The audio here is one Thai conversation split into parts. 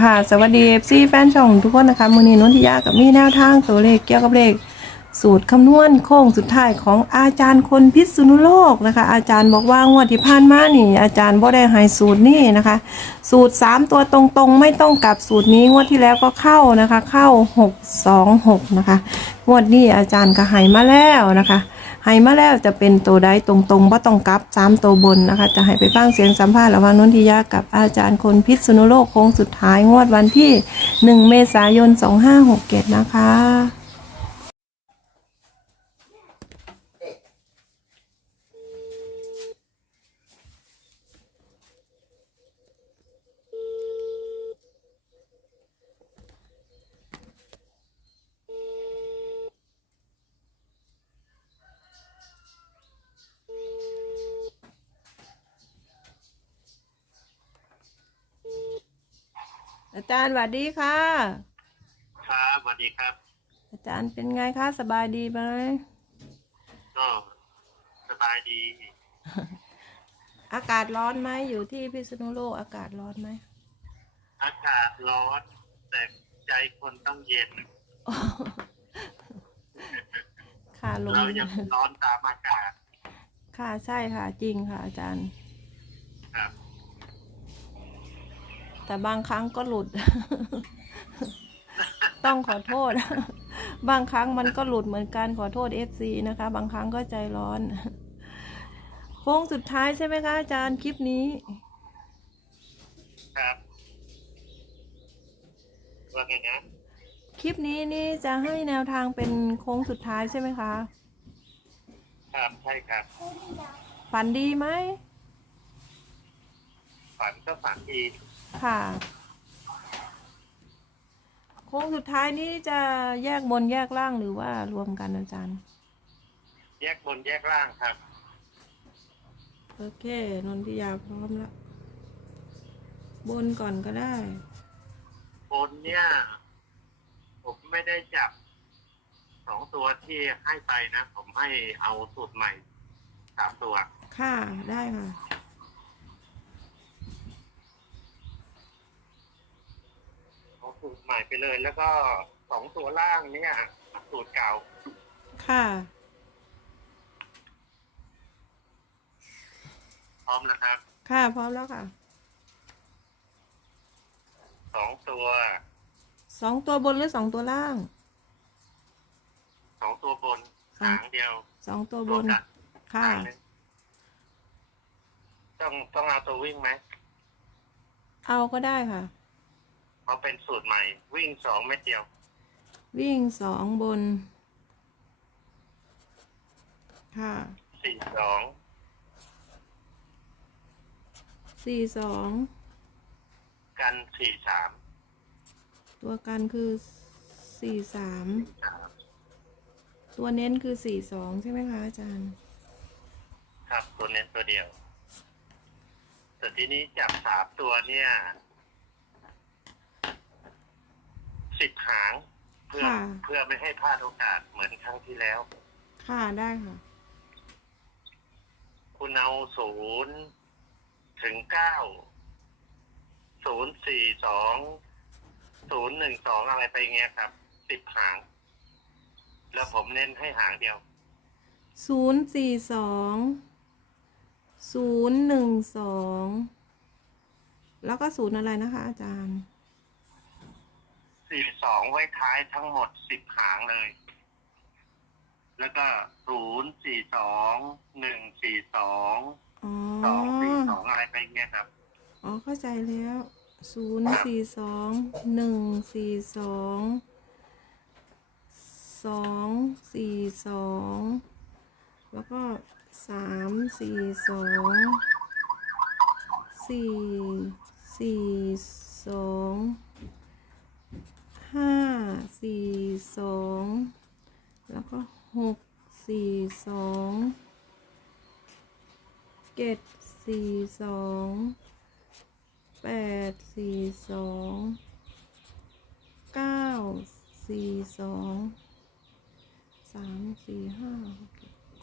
ค่ะ สวัสดี FC แฟนช่องทุกคนนะคะมือนี้นนทิยากับมีแนวทางตัวเลขเกี่ยวกับเลข สูตรคำนวณโค้งสุดท้ายของอาจารย์คนพิษณุโลกนะคะ อาจารย์บอกว่างวดที่ผ่านมานี่ อาจารย์บ่ได้ให้สูตรนี่นะคะ สูตร 3 ตัวตรงๆ ไม่ต้องกลับสูตรนี้งวดที่แล้วก็เข้านะคะ เข้า 6 2 6 นะคะงวดนี้อาจารย์ก็ให้มาแล้วนะคะ ให้มาแล้วจะเป็นตัวใดตรงๆบ่ต้องกลับ3ตัวบนนะคะ จะให้ไปฟังเสียงสัมภาษณ์ระหว่างนนทิยากับอาจารย์คนพิษณุโลกโค้งสุดท้ายงวดวันที่ 1 เมษายน 2567 นะคะ อาจารย์สวัสดีค่ะ ครับสวัสดีครับ อาจารย์เป็นไงคะสบายดีไหมก็สบายดี อากาศร้อนไหมอยู่ที่พิษณุโลกอากาศร้อนไหมอากาศร้อน แต่ใจคนต้องเย็น ค่ะลมเรายังร้อนตามอากาศ ค่ะใช่ค่ะจริงค่ะอาจารย์ ครับ แต่บางครั้งก็หลุด ต้องขอโทษ บางครั้งมันก็หลุดเหมือนกันขอโทษเอฟซีนะคะ บางครั้งก็ใจร้อน โค้งสุดท้ายใช่ไหมคะอาจารย์คลิปนี้ ครับว่าไงนะคลิปนี้นี่จะให้แนวทางเป็นโค้งสุดท้ายใช่ไหมคะ ครับใช่ครับ ฝันดีไหมฝันก็ฝันดี ค่ะ โค้งสุดท้ายนี้จะแยกบนแยกล่างหรือว่ารวมกันอาจารย์ แยกบนแยกล่างครับ โอเคนนทิยาพร้อมแล้ว บนก่อนก็ได้ บนเนี่ย ผมไม่ได้จับสองตัวที่ให้ไปนะ ผมให้เอาสูตรใหม่สามตัว ค่ะ ได้ค่ะ เอา สูตรใหม่ไปเลย แล้วก็สองตัวล่างเนี่ยสูตรเก่า ค่ะ พร้อมนะครับ ค่ะ พร้อมแล้วค่ะ สองตัว สองตัวบนหรือสองตัวล่าง สองตัวบนสอง หางเดียวสองตัวบรวนมกันค่ะ หางหนึ่งต้องต้องเอาตัววิ่งไหมเอาก็ได้ค่ะ เพราะเป็นสูตรใหม่ วิ่งสองเม็ดเดียว วิ่งสองบน ค่ะสี่สองสี่สองกันสี่สามตัวกันคือสี่สามสามตัวเน้นคือสี่สองใช่ไหมคะอาจารย์ ครับตัวเน้นตัวเดียว แต่ทีนี้จับสามตัวเนี่ย สิบหางเพื่อค่ะ เพื่อไม่ให้พลาดโอกาสเหมือนครั้งที่แล้ว ค่ะได้ค่ะ คุณเอาศูนย์ถึงเก้าศูนย์สี่สองศูนย์หนึ่งสองอะไรไปเงี้ยครับสิบหาง แล้วผมเน้นให้หางเดียว ศูนย์สี่สองศูนย์หนึ่งสองแล้วก็ศูนย์อะไรนะคะอาจารย์ สี่สองไว้ท้ายทั้งหมดสิบหางเลย แล้วก็ศูนย์สี่สองหนึ่งสี่สองอ๋อสองสี่สองอะไรไปเงี้ยครับ อ๋อเข้าใจแล้วศูนย์สี่สองหนึ่งสี่สองสองสี่สองแล้วก็สามสี่สองสี่สี่สอง ห้าสี่สองแล้วก็หกสี่สองเจ็ดสี่สองแปดสี่สองเก้าสี่สองสามสี่ห้า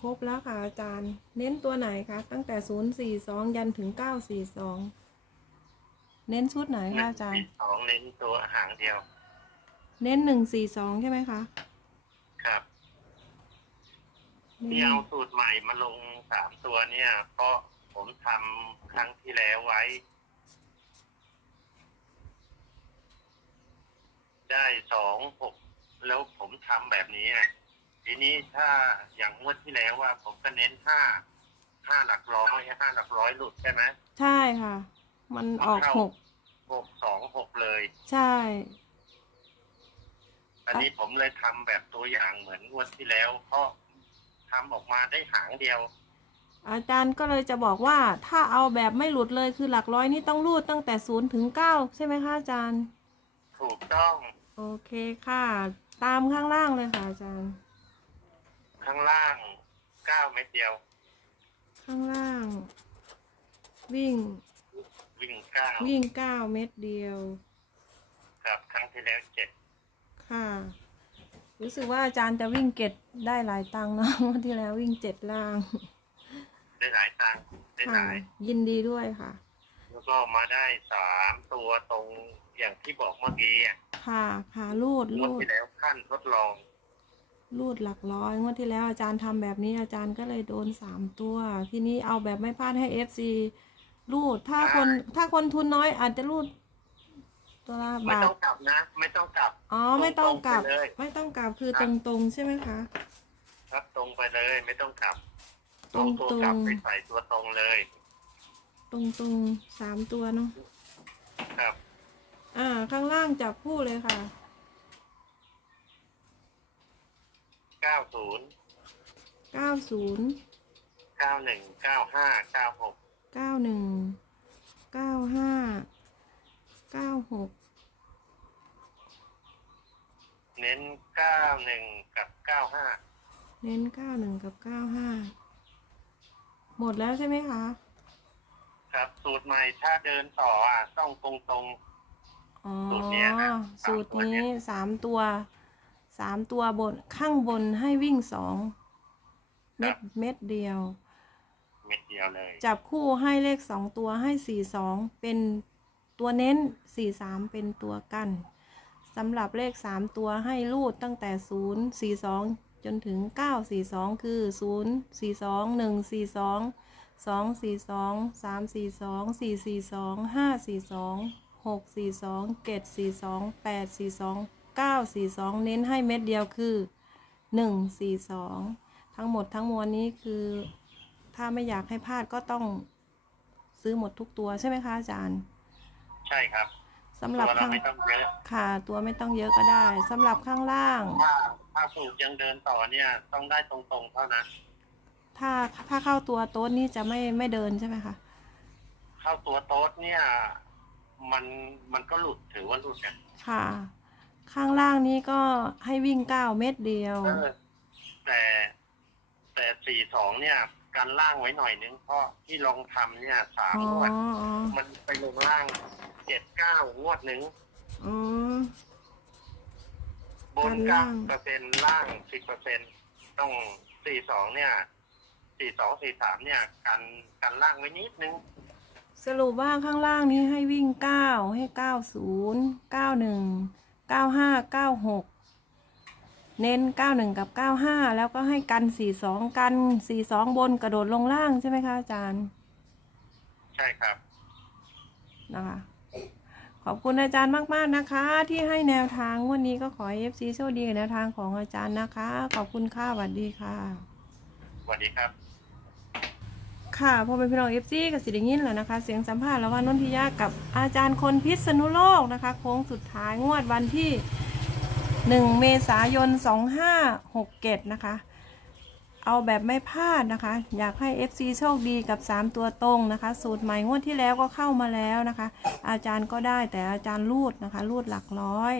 ครบแล้วค่ะอาจารย์ เน้นตัวไหนคะ ตั้งแต่ศูนย์สี่สองยันถึงเก้าสี่สองเน้นชุดไหนคะอาจารย์ สองเน้นตัวหางเดียว เน้นหนึ่งสี่สองใช่ไหมคะครับที่เอาสูตรใหม่มาลงสามตัวเนี่ย เพราะผมทำครั้งที่แล้วไว้ ได้สองหกแล้วผมทำแบบนี้อะทีนี้ถ้าอย่างงวดที่แล้วว่า ผมก็เน้นห้าห้าหลักร้อยห้าหลักร้อยหลุดใช่ไหมใช่ค่ะ มันออกหกหกสองหกเลย ใช่ อันนี้ผมเลยทำแบบตัวอย่างเหมือนงวดที่แล้ว เพราะทำออกมาได้หางเดียว อาจารย์ก็เลยจะบอกว่าถ้าเอาแบบไม่หลุดเลยคือหลักร้อยนี่ต้องรูดตั้งแต่ศูนย์ถึงเก้าใช่ไหมคะอาจารย์ ถูกต้อง โอเคค่ะ ตามข้างล่างเลยค่ะอาจารย์ ข้างล่างเก้าเม็ดเดียว ข้างล่าง วิ่ง วิ่งเก้าวิ่งเก้าเม็ดเดียว ครับครั้งที่แล้วเจ็ดค่ะ รู้สึกว่าอาจารย์จะวิ่งเก็ดได้หลายตังค์เนาะงวันที่แล้ววิ่งเจ็ดล่างได้หลายตังค์ได้หค่ะลาย ยินดีด้วยค่ะ แล้วก็มาได้สามตัวตรงอย่างที่บอกเมื่อกี้อะค่ะค่ะรูดงวดรูดที่แล้วขั้นทดลอง รูดหลักร้อยงวดที่แล้วอาจารย์ทำแบบนี้อาจารย์ก็เลยโดนสามตัว ทีนี้เอาแบบไม่พลาดให้เอฟซีรูดถ้าคนถ้าคนทุนน้อยอาจจะรูด ตัวละไม่บาต้ทองกลับนะ ไม่ต้องกลับ อ๋อไม่ต้องกลับ ตรงๆไปเลย ไม่ต้องกลับคือคตรับรงๆใช่ไหมคะ ครับตรงไปเลย ไม่ต้องกลับตรงตัวตรกลับงไปใส่ตัวตรงเลยตรงตรงๆสามตัวเนาะครับ อ่า ข้างล่างจับคู่เลยค่ะ เก้าศูนย์เก้าศูนย์เก้าหนึ่งเก้าห้าเก้าหกเก้าหนึ่งเก้าห้า เก้าหกเน้นเก้าหนึ่งกับเก้าห้าเน้นเก้าหนึ่งกับเก้าห้าหมดแล้วใช่ไหมคะ ครับสูตรใหม่ถ้าเดินต่ออะต้องตรงตรง อ๋อ สูตรเนี้ยนะสูตรสามตัวเนี่นี้ย สามตัวสามตัวบนข้างบนให้วิ่งสองเม็ดเม็ดเดียว ๆเม็ดเดียวเลยจับคู่ให้เลขสองตัวให้สี่สองเป็น ตัวเน้นสี่สามเป็นตัวกั้นสำหรับเลขสามตัวให้รูดตั้งแต่ศูนย์สี่สองจนถึงเก้าสี่สองคือศูนย์สี่สองหนึ่งสี่สองสองสี่สองสามสี่สองสี่สี่สองห้าสี่สองหกสี่สองเจ็ดสี่สองแปดสี่สองเก้าสี่สองเน้นให้เม็ดเดียวคือหนึ่งสี่สองทั้งหมดทั้งมวลนี้คือ ถ้าไม่อยากให้พลาดก็ต้องซื้อหมดทุกตัวใช่ไหมคะอาจารย์ ใช่ครับสำหตัรับวเราข้างไม่ต้องเยอะค่ะตัวไม่ต้องเยอะก็ได้สำหรับข้างล่าง ถ้าถ้าสูตรยังเดินต่อเนี่ยต้องได้ตรงๆเท่านั้น ถ้าถ้าเข้าตัวโต๊ดนี่จะไม่ไม่เดินใช่ไหมคะเข้าตัวโต๊ดเนี่ย มันมันก็หลุดถือว่าหลุดเนี่ยค่ะ ข้างล่างนี้ก็ให้วิ่งเก้าเม็ดเดียว เออแต่แต่สี่สองเนี่ย การล่างไว้หน่อยนึงเพราะที่ลองทำเนี่ยสามอ๋องวดอ๋อมันไปลงล่างเจ็ดเก้างวดหนึ่งอืมบนการเก้าล่างเปอร์เซ็นต์ล่างสิบเปอร์เซ็นต้องสี่สองเนี่ยสี่สองสี่สามเนี่ยกันกันล่างไว้นิดนึงสรุปว่าข้างล่างนี้ให้วิ่งเก้าให้เก้าศูนย์เก้าหนึ่งเก้าห้าเก้าหก เน้นเก้าหนึ่งกับเก้าห้าแล้วก็ให้กันสี่สองกันสี่สองบนกระโดดลงล่างใช่ไหมคะอาจารย์ใช่ครับ นะคะ ขอบคุณอาจารย์มากๆนะคะ ที่ให้แนวทางวันนี้ก็ขอให้ FC โชคดีกับแนวทางของอาจารย์นะคะ ขอบคุณค่ะสวัสดีค่ะ สวัสดีครับ ค่ะพอเป็นพี่น้อง FC กับสิริงินแหล้วนะคะ เสียงสัมภาษณ์ระหว่างนนทิยากับอาจารย์คนพิษณุโลกนะคะ โค้งสุดท้ายงวดวันที่ 1 เมษายน 2567 นะคะ เอาแบบไม่พลาดนะคะ อยากให้ FC โชคดีกับ 3 ตัวตรงนะคะ สูตรใหม่งวดที่แล้วก็เข้ามาแล้วนะคะ อาจารย์ก็ได้แต่อาจารย์รูดนะคะ รูดหลักร้อย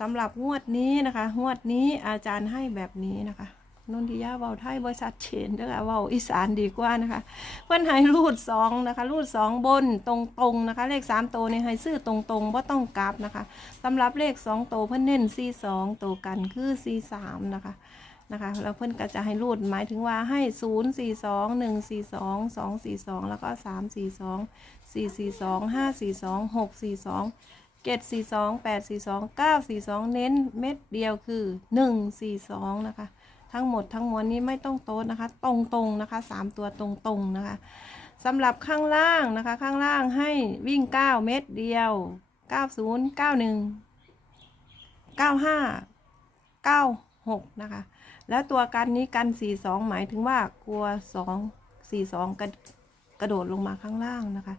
สำหรับงวดนี้นะคะ งวดนี้อาจารย์ให้แบบนี้นะคะ นนทิยาเว้าไทยบริษัทเชนเด้อค่ะเว้าอีสานดีกว่านะคะเพื่อนให้รูดสองนะคะรูดสองบนตรงๆนะคะ เลขสามตัวเนี่ยให้ซื้อตรงๆว่าต้องกลับนะคะสำหรับเลขสองตัวเพื่อนเน้นซีสองตัวกันคือซีสามนะคะนะคะแล้วเพื่อนก็จะให้รูดหมายถึงว่าให้ศูนย์สี่สองหนึ่งสี่สองสองสี่สองแล้วก็สามสี่สองสี่สี่สอง ห้าสี่สองหกสี่สองเจ็ดสี่สองแปดสี่สองเก้าสี่สองเน้นเม็ดเดียวคือหนึ่งสี่สองนะคะ ทั้งหมดทั้งมวลนี้ไม่ต้องโต๊ดนะคะ ตรงๆนะคะสามตัวตรงๆนะคะสำหรับข้างล่างนะคะ ข้างล่างให้วิ่ง 9 เม็ดเดียว 90 91 95 96 นะคะ แล้วตัวกันนี้กัน 42 หมายถึงว่ากลัว 2 42 กระกระโดดลงมาข้างล่างนะคะ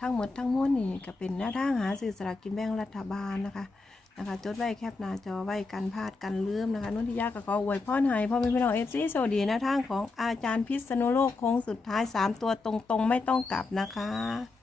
ทั้งหมดทั้งมวลนี่ก็เป็นแนวทางหาสื่อสลากกินแบ่งรัฐบาลนะคะนะคะจดไว้แคปหน้าจอไว้กันพลาดกันลืมนะคะนุ่นทิยากับก็อวยพ่อให้พ่อแม่พี่น้องเอฟซีสวัสดีนะทางของอาจารย์พิษณุโลกโค้งสุดท้าย 3 ตัวตรงๆ ไม่ต้องกลับนะคะ